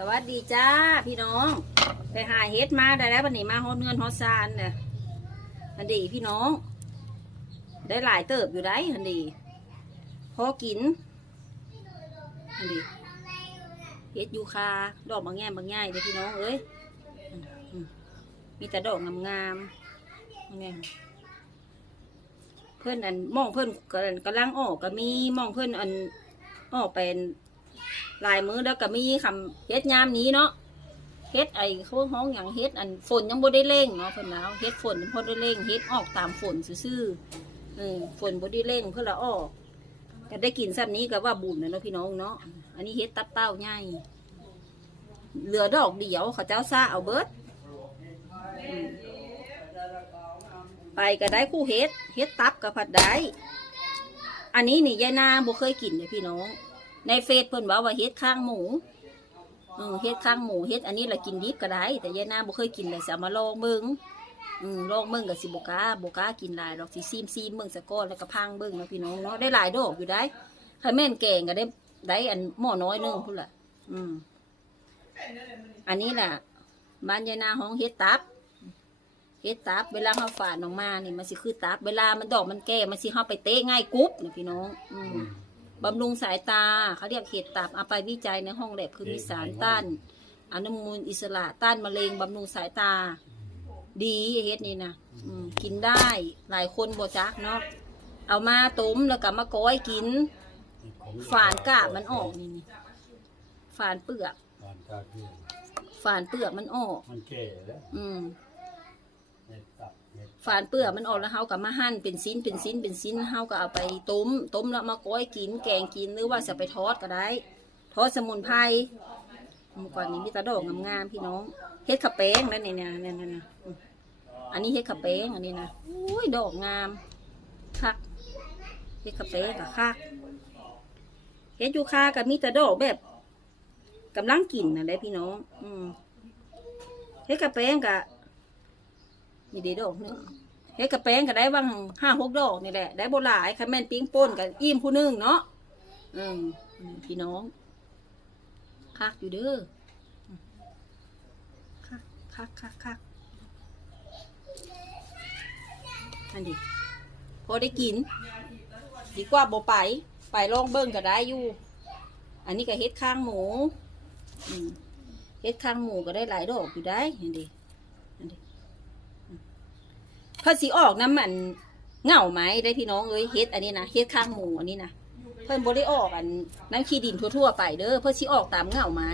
สวัสดีจ้าพี่น้องไปหาเฮ็ดมาได้แล้ววันนี้มาฮอดเงินฮอดซานเนี่ยอันดีพี่น้อง ได้หลายเติบอยู่ได้อันดีพอกินอันดีเฮ็ดยูคาดอกบางแง่บางง่ายเด้พี่น้องเอ้ยมีแต่ดอกงามๆบางแง่เพื่อนอันมองเพื่อนกำลังกำลังออกก็มีมองเพื่อนอันออกเป็น ลายมือแล้วก็มีคำเฮ็ดยามนี้เนาะเฮ็ดไอ้เขาห้องอย่างเฮ็ดอันฝนยังบ่ได้เร่งเนาะเพิ่นนะเฮ็ดฝนยังบ่ได้เร่งเฮ็ดออกตามฝนซื่อๆเออฝนบ่ได้เร่งเพื่อละออกก็ได้กินซ้ำนี้ก็ว่าบุญนะเนาะพี่น้องเนาะอันนี้เฮ็ดตับเต้าใหญ่เหลือดอกเดียวเขาเจ้าซาเอาเบิดไปก็ได้คู่เฮ็ดเฮ็ดตับกับผัดได้ อันนี้นี่ยายนาบ่เคยกินเลยพี่น้อง ในเฟซเพิ่นว่าว่าเฮ็ดข้างหมูอืมเฮ็ดข้างหมูเฮ็ดอันนี้ละกินดิบก็ได้ แต่ยายนาบ่เคยกินเลยสามาลองเบิ่งอืมลองเบิ่งก็สิบ่กล้าบ่กล้ากินหลายดอกสิซีมซีมเบิ่งซะก่อนแล้วก็พังเบิ่งเนาะพี่น้องเนาะได้หลายดอกอยู่ได้ถ้าแม่นแกงก็ได้ได้อันหม้อน้อยนึงพุ่นล่ะ อืม อันนี้ล่ะบ้านยายนาห้องเฮ็ดตับเฮ็ดตับเวลาเฮาฝาดออกมานี่มันสิคือตับ เวลามันดอกมันแก่มันสิเฮาไปเตะง่ายกุ๊บนี่พี่น้อง อืม บำรุงสายตาเขาเรียกเห็ดตับเอาไปวิจัยในห้องแลบคือมีสารต้านอนุมูลอิสระต้านมะเร็งบำรุงสายตา ดีเฮ็ดนี่นะอืมกินได้หลายคนบ่จักเนาะเอามาต้มแล้วก็มาก้อยกิน ฝานกาบมันออกนี่นี่ฝานเปลือกบานกาเกียนฝานเปลือกมันออก มันแก่แล้ว อืมเห็ดตับเห็ด ฝานเปลือกมันออกแล้วเฮาก็มาหั่นเป็นชิ้นเป็นชิ้นเป็นชิ้นเฮาก็เอาไปต้มต้มแล้วมาก้อยกินแกงกินหรือว่าจะไปทอดก็ได้ ทอดสมุนไพรเมื่อก่อนนี้มีตะดอกงามๆพี่น้องเฮ็ดขะแป้งนั่นนี่นะนั่นนั่นนะอันนี้เฮ็ดขะแป้งอันนี้นะอุ้ยดอกงามคักเฮ็ดขะแป้งกับคักเฮ็ดยูคากับมีต่ดอกแบบกำลังกินนะได้พี่น้อง อืมเฮ็ดขะแป้งกับ นี่เดีดอกหนึงเฮ็ดขะแป้งก็ได้บางห้าหกดอกนี่แหละ ได้โบหลายคันแม่นปิ้งป่นกับอิ่มผู้หนึงเนาะอืมพี่น้องคักอยู่เด้อคักคักคักคักอันนี้พอได้กิน ดีกว่าบ่ไป ไปลองเบิ่งก็ได้อยู่ อันนี้ก็เฮ็ดข้างหมูอืมเฮ็ดข้างหมูก็ได้หลายดอกอยู่ได้อันนี้อันนี้อืมเพอสีออกน้ำมันเงาไหมได้พี่น้องเอ้ยเฮ็ดอันนี้นะเฮ็ดข้างหมูอันนี้นะเพิ่นบ่ได้ออกอันน้ำขี้ดินทั่วๆไปเด้อเพิ่นสีออกตามเงาไม้